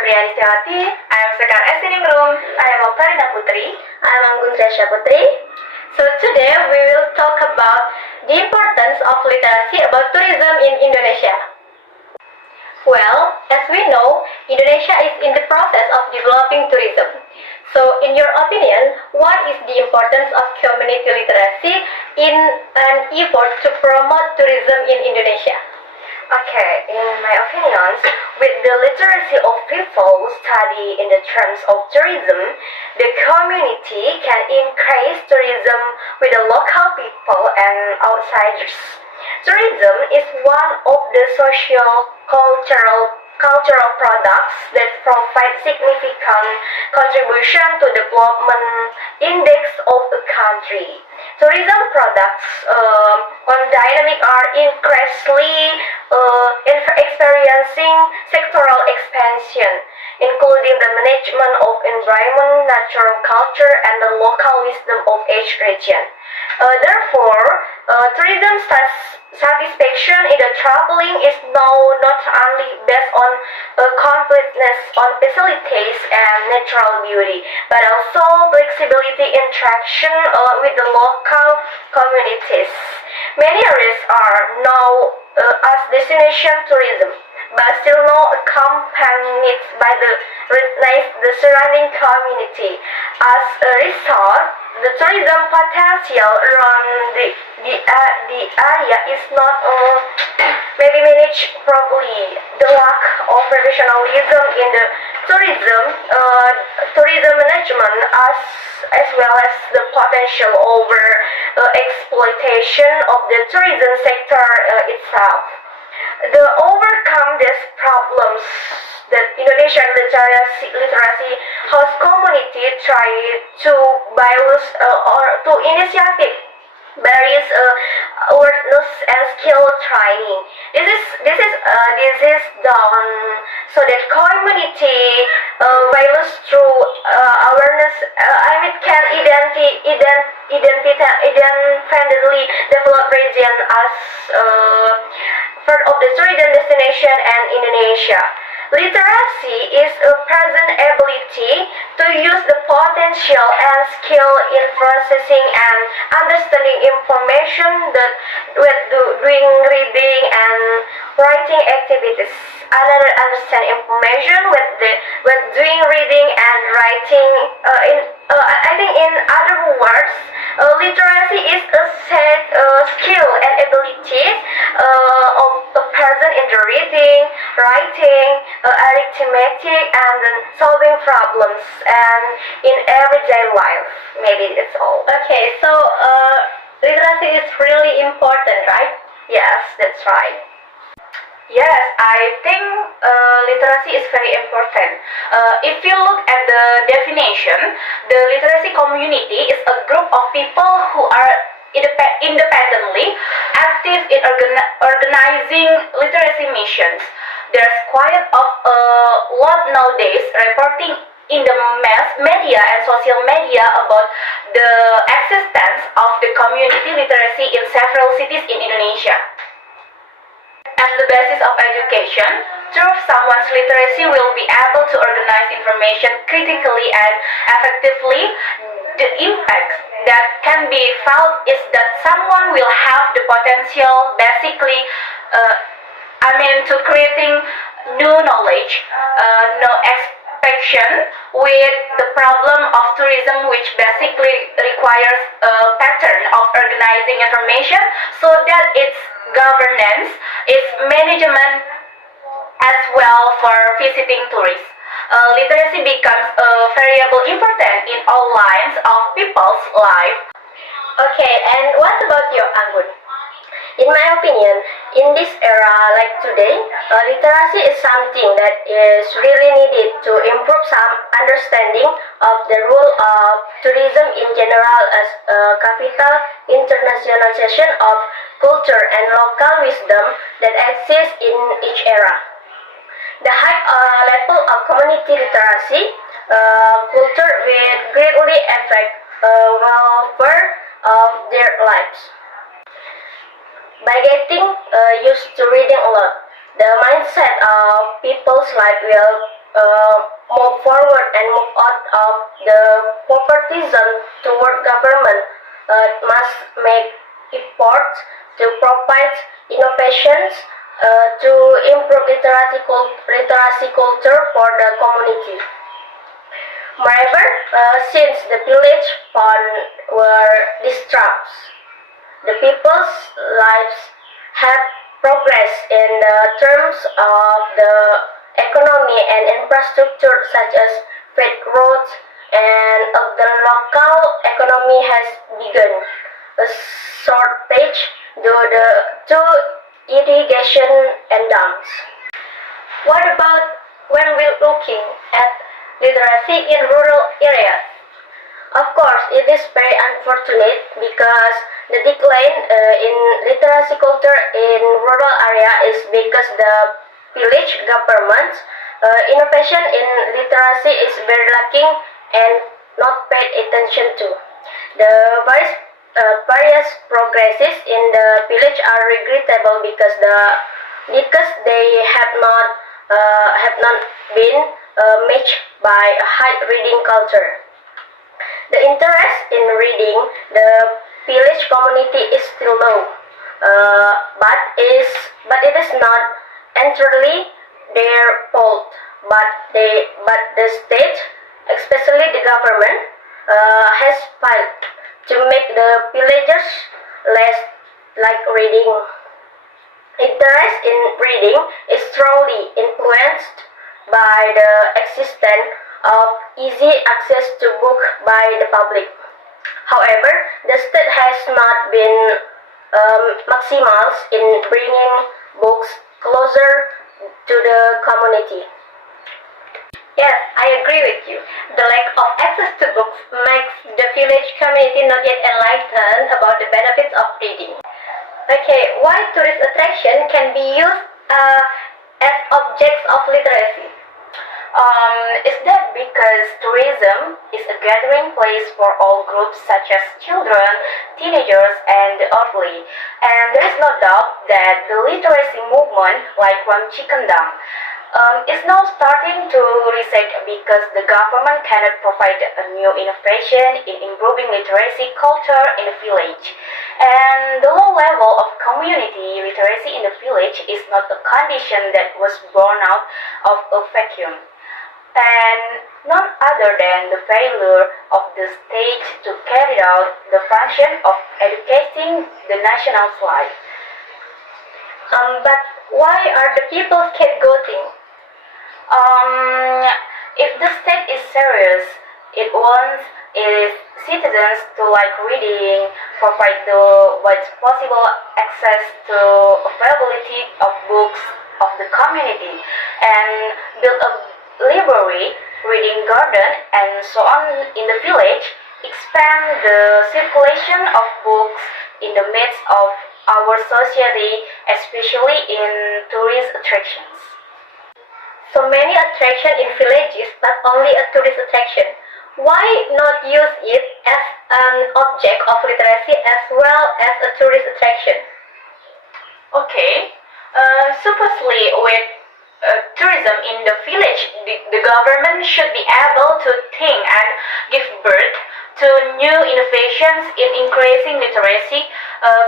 Febriyani Setyawati. I am Sekar Esty Ningrum. I am Oktarina Putri. I am Anggun Syaputri. So today we will talk about the importance of literacy about tourism in Indonesia. Well, as we know, Indonesia is in the process of developing tourism. So in your opinion, what is the importance of community literacy in an effort to promote tourism in Indonesia? Okay, in my opinion, with the literacy of people who study in the terms of tourism, the community can increase tourism with the local people and outsiders. Tourism is one of the cultural products that provide significant contribution to development index of a country. Tourism products on dynamic are increasingly experiencing sectoral expansion, including the management of environment, natural culture, and the local wisdom of each region. Therefore, tourism satisfaction in the traveling is now not only based on completeness on facilities and natural beauty, but also flexibility interaction with the local communities. Many areas are now as destination tourism, but still not accompanied by the surrounding community. As a result, the tourism potential around the area is not maybe managed properly. The lack of professionalism in the tourism management as well as the potential over exploitation of the tourism sector itself. To overcome these problems, the Indonesian literacy house community tried to balance or to initiate various awareness and skill training. This is done so that community values through awareness. Can independently develop region as part of the tourism destination and Indonesia. Literacy is a present ability to use the potential and skill in processing and understanding information that with doing reading and writing activities. Another understand information with doing reading and writing. I think in other words, literacy is a set skill and abilities of a person in the reading, writing, arithmetic, and then solving problems, and in everyday life. Maybe that's all. Okay, so literacy is really important, right? Yes, that's right. Yes, I think literacy is very important. If you look at the definition, the literacy community is a group of people who are independently active in organizing literacy missions. There's quite a lot nowadays reporting in the mass media and social media about the existence of the community literacy in several cities in Indonesia. As the basis of education, through someone's literacy will be able to organize information critically and effectively. The impact that can be felt is that someone will have the potential to creating new knowledge, no expectation with the problem of tourism, which basically requires a pattern of organizing information so that its governance, its management as well for visiting tourists. Literacy becomes a variable important in all lines of people's life. Okay, and what about your Anggun? In my opinion, in this era like today, literacy is something that is really needed to improve some understanding of the role of tourism in general as a capital internationalization of culture and local wisdom that exists in each era. The high level of community literacy culture will greatly affect welfare of their lives. By getting used to reading a lot, the mindset of people's life will uh, move forward and move out of the poverty zone toward government must make efforts to provide innovations to improve literacy culture for the community. Moreover, since the village fund were disrupted, the people's lives have progressed in the terms of the economy and infrastructure such as freight roads and of the local economy has begun a shortage due to irrigation and dams. What about when we're looking at literacy in rural areas? Of course, it is very unfortunate because the decline in literacy culture in rural area is because the village government innovation in literacy is very lacking and not paid attention to. The various progresses in the village are regrettable because they have not been matched by a high reading culture. The interest in reading the village community is still low, but it is not entirely their fault. But the state, especially the government, has failed to make the villagers less like reading. Interest in reading is strongly influenced by the existence of easy access to books by the public. However, the state has not been maximal in bringing books closer to the community. Yes, I agree with you. The lack of access to books makes the village community not yet enlightened about the benefits of reading. Okay, why tourist attraction can be used as objects of literacy? Is that because tourism is a gathering place for all groups such as children, teenagers, and the elderly. And there is no doubt that the literacy movement, like from Chikendang, is now starting to reset because the government cannot provide a new innovation in improving literacy culture in the village. And the low level of community literacy in the village is not a condition that was born out of a vacuum, and none other than the failure of the state to carry out the function of educating the national life. But why are the people scapegoating? If the state is serious, it wants its citizens to like reading, provide the widest possible access to availability of books of the community, and build a library, reading garden, and so on in the village, expand the circulation of books in the midst of our society, especially in tourist attractions. So many attraction in villages, not only a tourist attraction. Why not use it as an object of literacy as well as a tourist attraction? Okay, supposedly with tourism in the village, the government should be able to think and give birth to new innovations in increasing literacy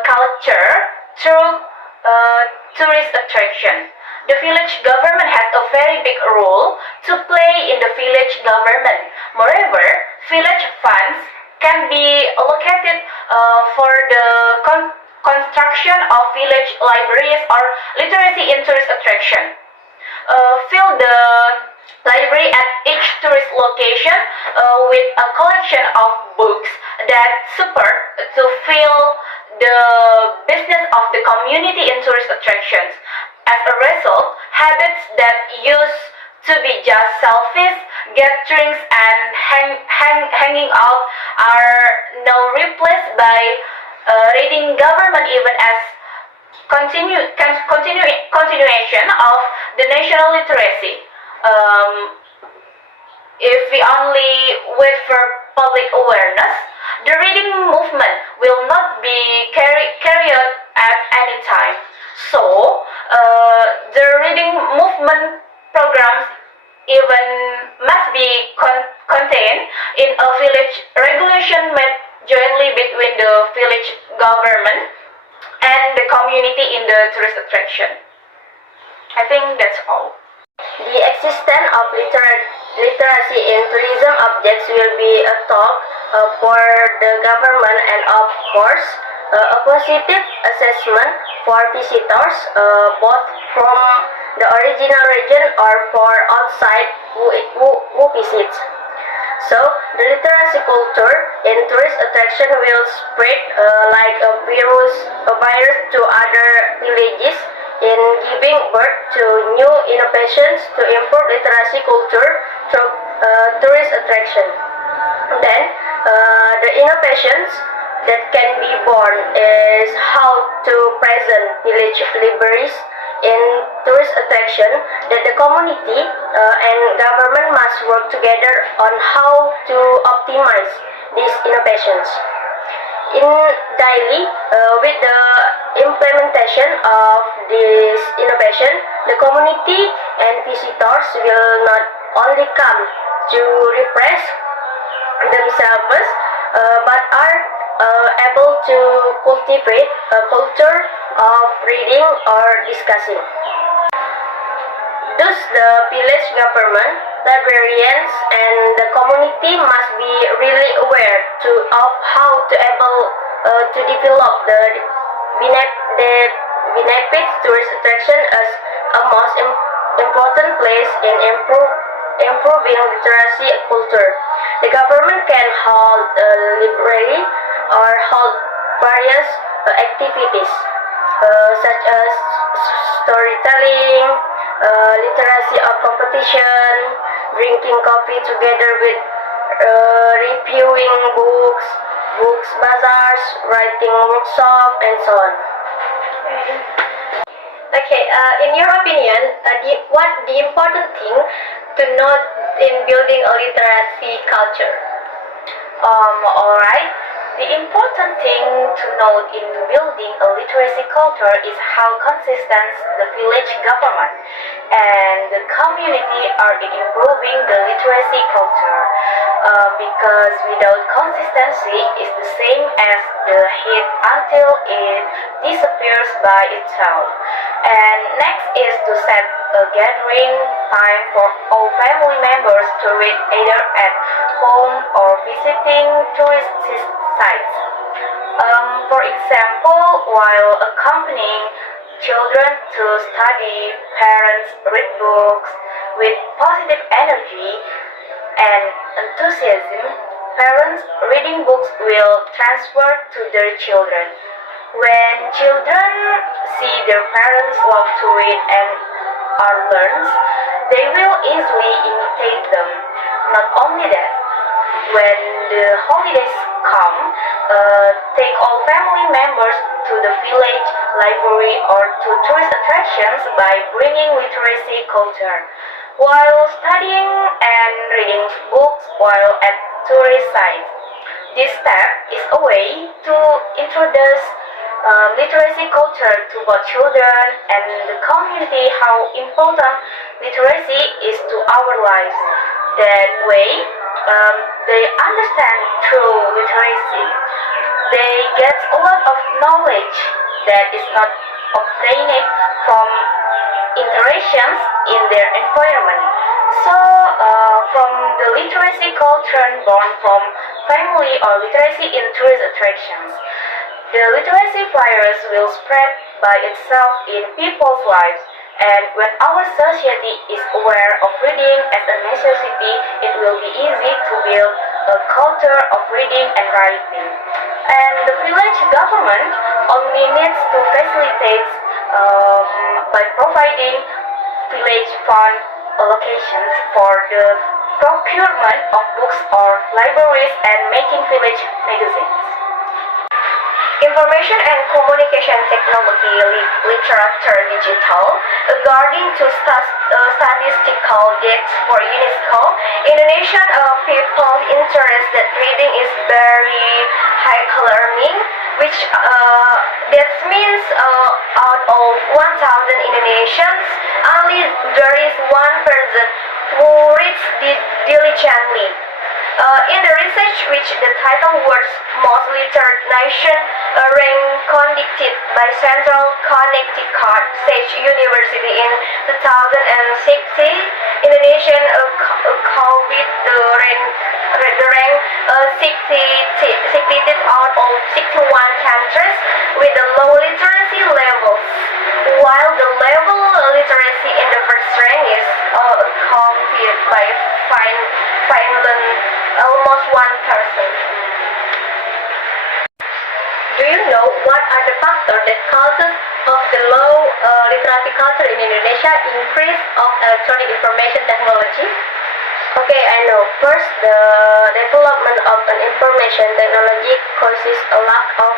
culture through tourist attraction. The village government has a very big role to play in the village government. Moreover, village funds can be allocated for the construction of village libraries or literacy in tourist attraction. Fill the library at each tourist location with a collection of books that support to fill the business of the community in tourist attractions. As a result, habits that used to be just selfish gatherings and hanging out are now replaced by reading government, even as continuation of the national literacy. If we only wait for public awareness, the reading movement will not be carried out at any time. So, the reading movement programs even must be contained in a village regulation made jointly between the village government and the community in the tourist attraction. I think that's all. The existence of literacy in tourism objects will be a talk for the government and of course a positive assessment for visitors both from the original region or for outside who visits. So the literacy culture in tourist attraction will spread like a virus to other villages in giving birth to new innovations to improve literacy culture through tourist attraction. Then the innovations that can be born is how to present village libraries in tourist attraction that the community and government must work together on how to optimize these innovations. In daily, with the implementation of this innovation, the community and visitors will not only come to refresh themselves, but are able to cultivate a culture of reading or discussing. Thus, the village government, librarians, and the community must be really aware of how to able to develop the benefits tourist attraction as a most important place in improving literacy culture. The government can hold a library or hold various activities such as storytelling, literacy of competition, drinking coffee together with reviewing books bazaars, writing workshop, and so on. Okay, in your opinion, what the important thing to note in building a literacy culture? Alright. The important thing to note in building a literacy culture is how consistent the village government and the community are in improving the literacy culture. Because without consistency is the same as the heat until it disappears by itself. And next is to set a gathering time for all family members to read either at home or visiting tourist sites. For example, while accompanying children to study, parents read books with positive energy and enthusiasm. Parents reading books will transfer to their children. When children see their parents love to read and are learns, they will easily imitate them. Not only that, when the holidays come, take all family members to the village library or to tourist attractions by bringing literacy culture. While studying and reading books while at tourist sites. This step is a way to introduce literacy culture to both children and the community how important literacy is to our lives. That way, they understand through literacy. They get a lot of knowledge that is not obtained from interactions in their environment. So, from the literacy culture born from family or literacy in tourist attractions, the literacy virus will spread by itself in people's lives. And when our society is aware of reading as a necessity, it will be easy to build a culture of reading and writing. And the village government only needs to facilitate by providing village fund allocations for the procurement of books or libraries and making village magazines. Information and Communication Technology Literature Digital, according to statistical data for UNESCO, Indonesian people interest that reading is very high alarming, which that means out of 1,000 Indonesians, only there is one person who reads diligently. In the research which the title was Most Literate Nation, rank conducted by Central Connecticut State University in 2016, Indonesia with the rank 60 out of 61 countries with the low literacy levels, while the level literacy in the first rank is accompanied by Finland, almost 1%. Do you know what are the factors that causes of the low literacy culture in Indonesia increase of electronic information technology? Okay, I know. First, the development of an information technology causes a lack of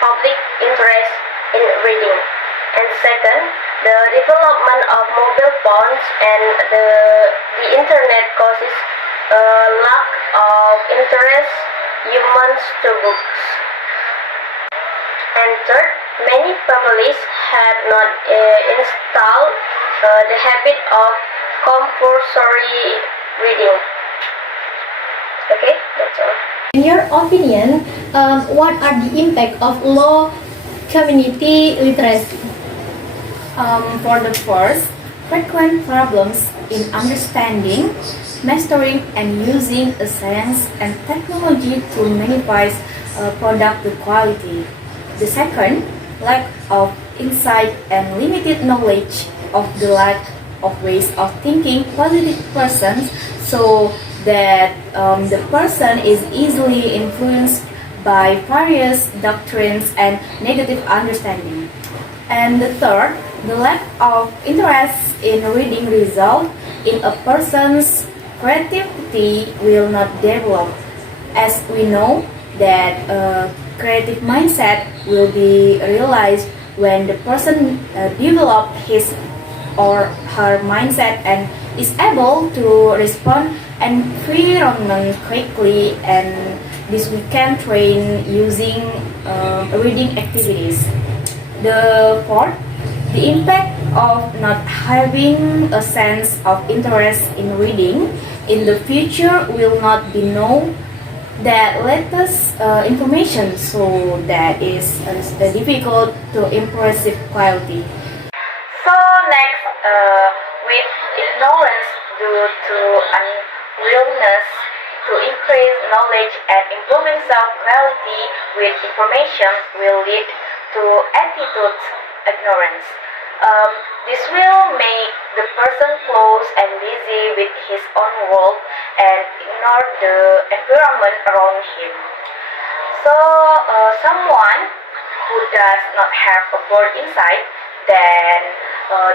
public interest in reading. And second, the development of mobile phones and the internet causes a lack of interest humans to books. And third, many families have not installed the habit of compulsory reading. Okay, that's all. In your opinion, what are the impact of low community literacy? For the first, frequent problems in understanding, mastering, and using a science and technology to magnifies product quality. The second, lack of insight and limited knowledge of the lack of ways of thinking positive persons, so that the person is easily influenced by various doctrines and negative understanding. And the third, the lack of interest in reading result in a person's creativity will not develop, as we know that creative mindset will be realized when the person develop his or her mindset and is able to respond environment quickly, and this we can train using reading activities. The fourth, the impact of not having a sense of interest in reading in the future will not be known that latest information, so that is difficult to impressive quality. So next, with ignorance due to unwillingness to increase knowledge and improving self-quality with information will lead to attitude ignorance. This will make the person close and busy with his own world and ignore the environment around him. So someone who does not have a broad insight, then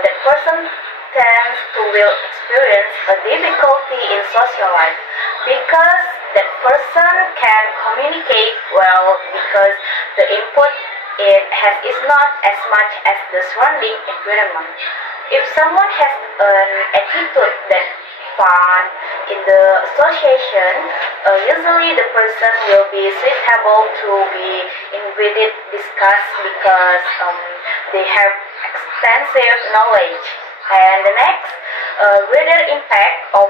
that person tends to will experience a difficulty in social life, because that person can communicate well because the input it has is not as much as the surrounding environment. If someone has an attitude that fun in the association, usually the person will be suitable to be invited discuss because they have extensive knowledge. And the next, greater impact of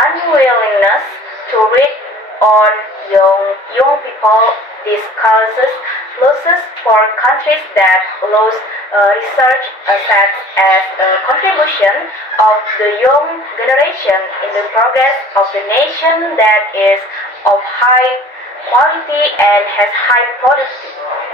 unwillingness to read on young people. This causes losses for countries that lose research assets as a contribution of the young generation in the progress of the nation that is of high quality and has high productivity.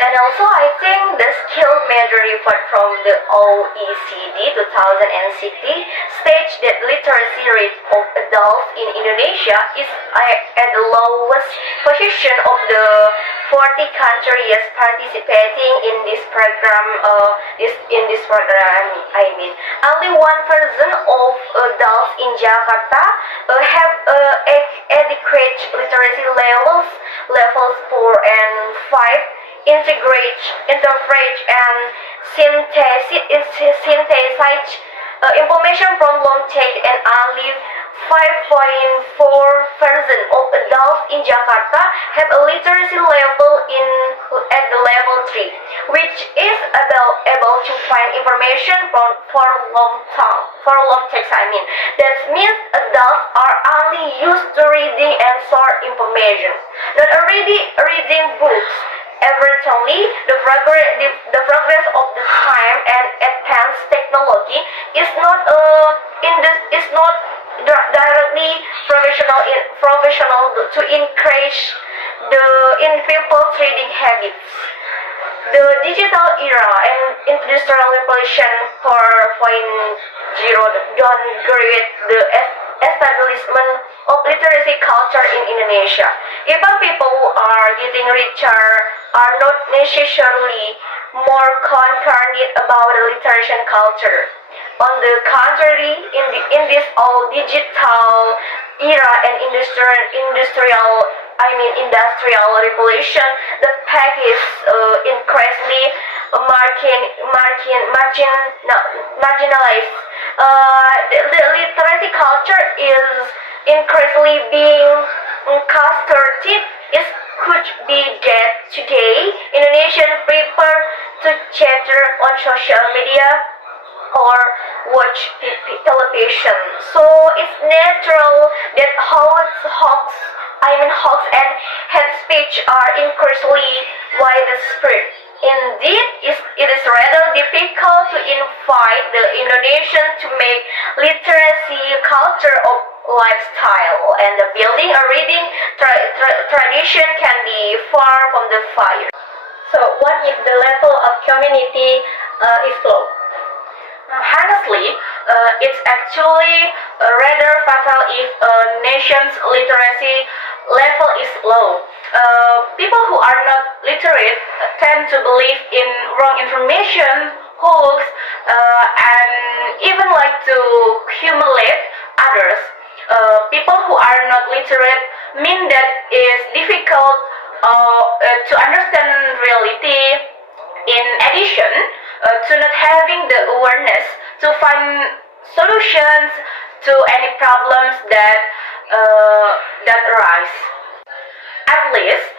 And also, I think the skill measure report from the OECD 2016 states that literacy rate of adults in Indonesia is at the lowest position of the 40 countries participating in this program. Only 1% of adults in Jakarta have adequate literacy levels 4 and 5. Integrate, interpret, and synthesize information from long text, and only 5.4% of adults in Jakarta have a literacy level at the level 3, which is able to find information for long text. That means adults are only used to reading and sort information, not already reading books. Evidently, the progress of the time and advanced technology is not directly professional to encourage in people's reading habits. The digital era and industrial revolution 4.0 downgrade the establishment of literacy culture in Indonesia. Even people who are getting richer are not necessarily more concerned about the literacy culture. On the contrary, in this all digital era and industrial revolution, the pack is increasingly marginalized. The literacy culture is increasingly being castrated. It could be that today Indonesians prefer to chatter on social media or watch television. So it's natural that hoax and hate speech are increasingly widespread. Indeed, it is rather difficult to invite the Indonesian to make literacy culture of lifestyle, and the building a reading tradition can be far from the fire. So what if the level of community is low? Honestly, it's actually rather fatal if a nation's literacy level is low. People who are not literate tend to believe in wrong information, hoax, and even like to humiliate others. People who are not literate mean that it's difficult to understand reality. In addition to not having the awareness to find solutions to any problems that arise. At least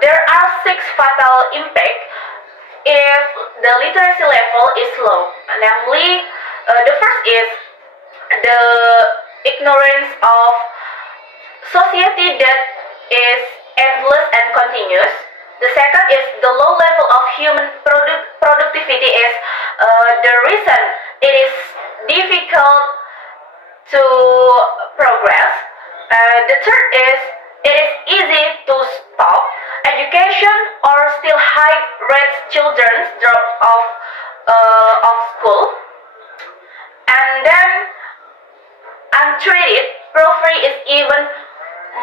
there are 6 fatal impacts if the literacy level is low. Namely, the first is the ignorance of society that is endless and continuous. The second is the low level of human productivity is the reason it is difficult to progress. The third is it is easy to stop education or still high rates children drop of school. And then untreated poverty is even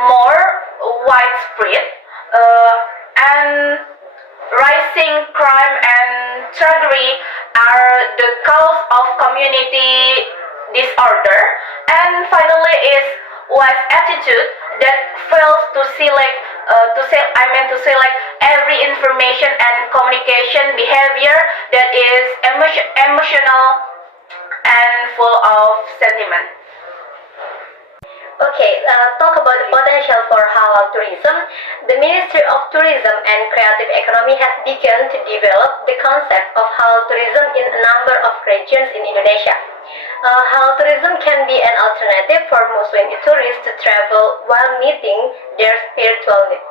more widespread. And rising crime and tragedy are the cause of community disorder. And finally is wise attitude that fails to select every information and communication behavior that is emotional and full of sentiment. Okay, talk about the potential for halal tourism. The Ministry of Tourism and Creative Economy has begun to develop the concept of halal tourism in a number of regions in Indonesia. Halal tourism can be an alternative for Muslim tourists to travel while meeting their spiritual needs.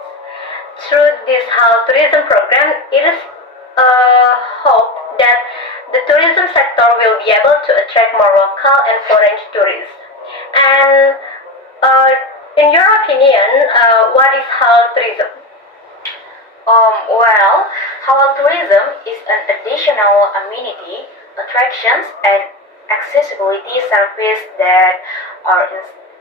Through this halal tourism program, it is hoped that the tourism sector will be able to attract more local and foreign tourists. And in your opinion, what is halal tourism? Well, halal tourism is an additional amenity, attractions, and accessibility service that are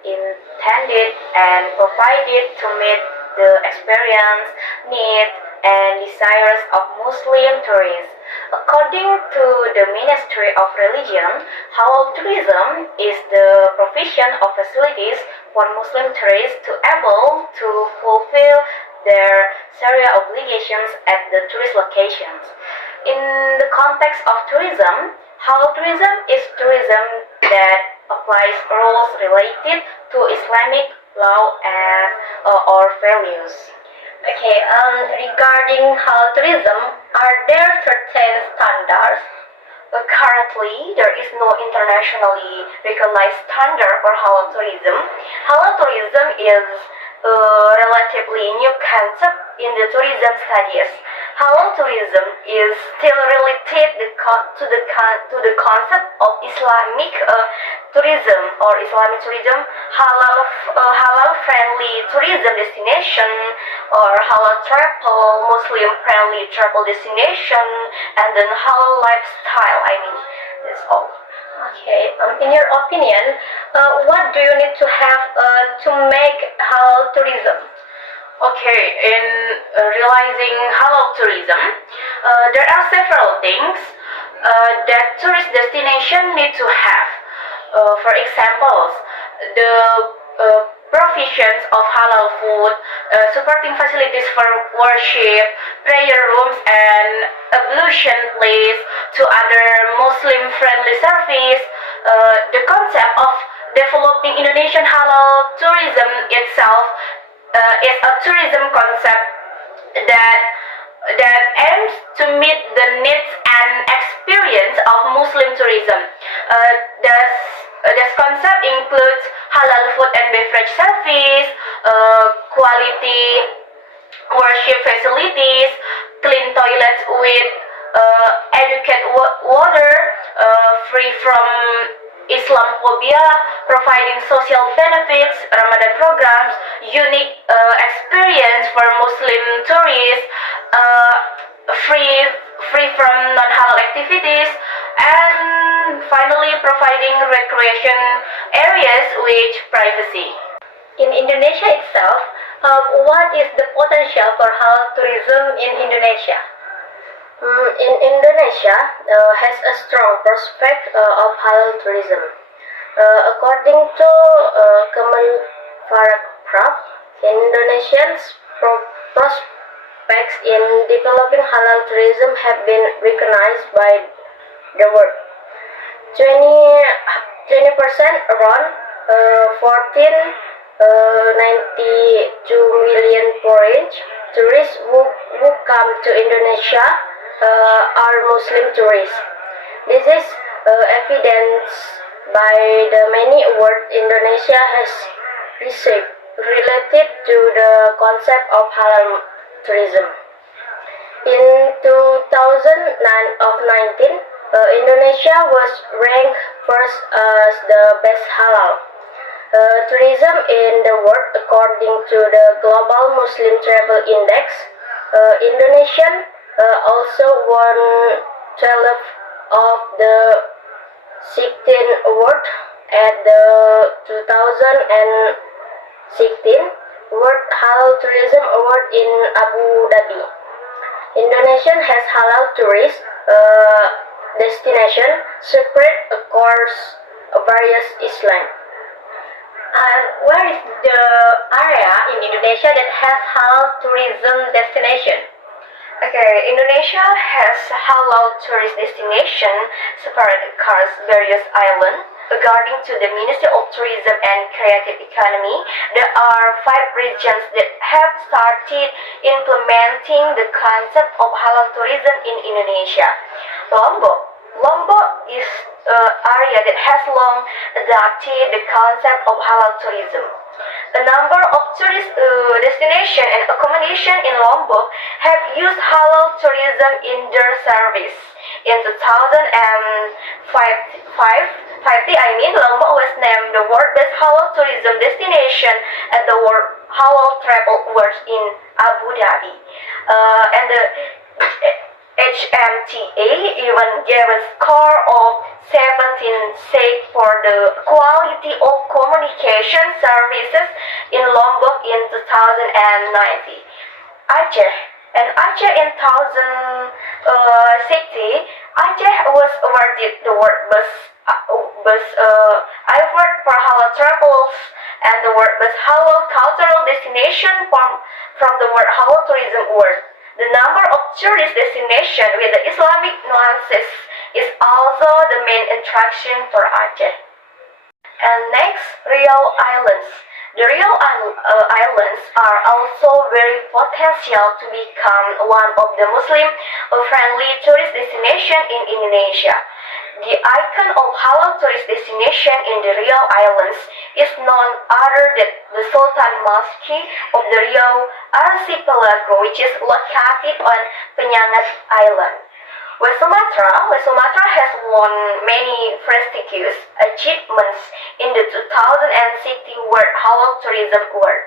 intended and provided to meet the experience, needs, and desires of Muslim tourists. According to the Ministry of Religion, halal tourism is the provision of facilities for Muslim tourists to able to fulfill their Sharia obligations at the tourist locations. In the context of tourism, halal tourism is tourism that applies rules related to Islamic law and or values. Okay, regarding halal tourism, are there certain standards? Currently, there is no internationally recognized standard for halal tourism. Halal tourism is a relatively new concept in the tourism studies. Halal tourism is still related to the concept of Islamic tourism or Islamic tourism, halal friendly tourism destination or halal travel, Muslim friendly travel destination, and then halal lifestyle. That's all. Okay, in your opinion, what do you need to have to make halal tourism? Okay, in realizing halal tourism, there are several things that tourist destination need to have. For example, the provisions of halal food, supporting facilities for worship, prayer rooms, and ablution place to other Muslim-friendly service. The concept of developing Indonesian halal tourism itself is a tourism concept that aims to meet the needs and experience of Muslim tourism. This concept includes halal food and beverage service, quality worship facilities, clean toilets with adequate water, free from Islamophobia, providing social benefits, Ramadan programs, unique experience for Muslim tourists, free from non-halal activities, and finally providing recreation areas with privacy. In Indonesia itself, what is the potential for halal tourism in Indonesia? In Indonesia has a strong prospect of halal tourism. According to Kemenparekraf, Indonesians' prospects in developing halal tourism have been recognized by the world. 20% around 92 million foreign tourists who come to Indonesia are Muslim tourists. This is evidenced by the many awards Indonesia has received related to the concept of halal tourism. In 2019, Indonesia was ranked first as the best halal tourism in the world according to the Global Muslim Travel Index. Indonesia also won 12 of the 16 awards at the 2016 World Halal Tourism Award in Abu Dhabi. Indonesia has halal tourist destination spread across various islands. And where is the area in Indonesia that has halal tourism destination? Okay, Indonesia has halal tourist destination spread across various islands. According to the Ministry of Tourism and Creative Economy, there are 5 regions that have started implementing the concept of halal tourism in Indonesia. Lombok is an area that has long adopted the concept of halal tourism. A number of tourist destinations and accommodation in Lombok have used halal tourism in their service. In 2005, Lombok was named the world best halal tourism destination at the World Halal Travel Awards in Abu Dhabi. And the HMTA even gave a score of 17 for the quality of communication services in Lombok in 2019. Aceh in 2060, Aceh was awarded the world best award for halal travels and the world best halal cultural destination from the World Halal Tourism Award. The number of tourist destinations with the Islamic nuances is also the main attraction for Aceh. And next, Riau Islands. The Islands are also very potential to become one of the Muslim-friendly tourist destination in Indonesia. The icon of halal tourist destination in the Riau Islands is none other than the Sultan Mosque of the Riau Archipelago, which is located on Penyangat Island. West Sumatra has won many prestigious achievements in the 2060 World Halal Tourism Award.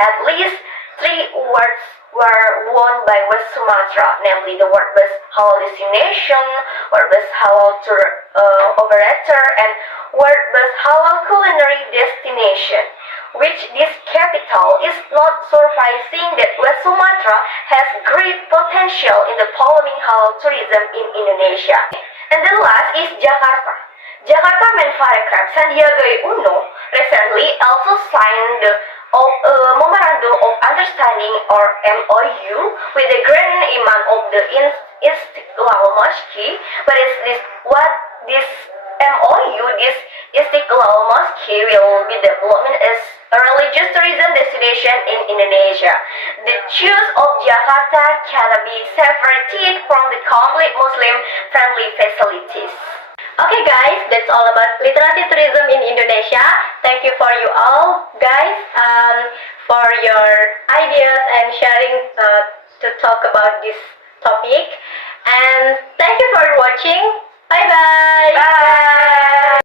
At least 3 awards were won by West Sumatra, namely the World Best Halal Destination, World Best Halal Tour Operator, and World Best Halal Culinary Destination. Which this capital is not surprising that West Sumatra has great potential in the following halal tourism in Indonesia. And the last is Jakarta. Jakarta Menparekraf Sandiaga Uno recently also signed the Memorandum of Understanding or MOU with the Grand Imam of the Istiqlal Mosque. But is this what this MOU, this Istiqlal Mosque will be development as a religious tourism destination in Indonesia. The choice of Jakarta cannot be separated from the complete Muslim-friendly facilities. Okay guys, that's all about literasi tourism in Indonesia. Thank you for you all guys for your ideas and sharing to talk about this topic. And thank you for watching. Bye bye. Bye.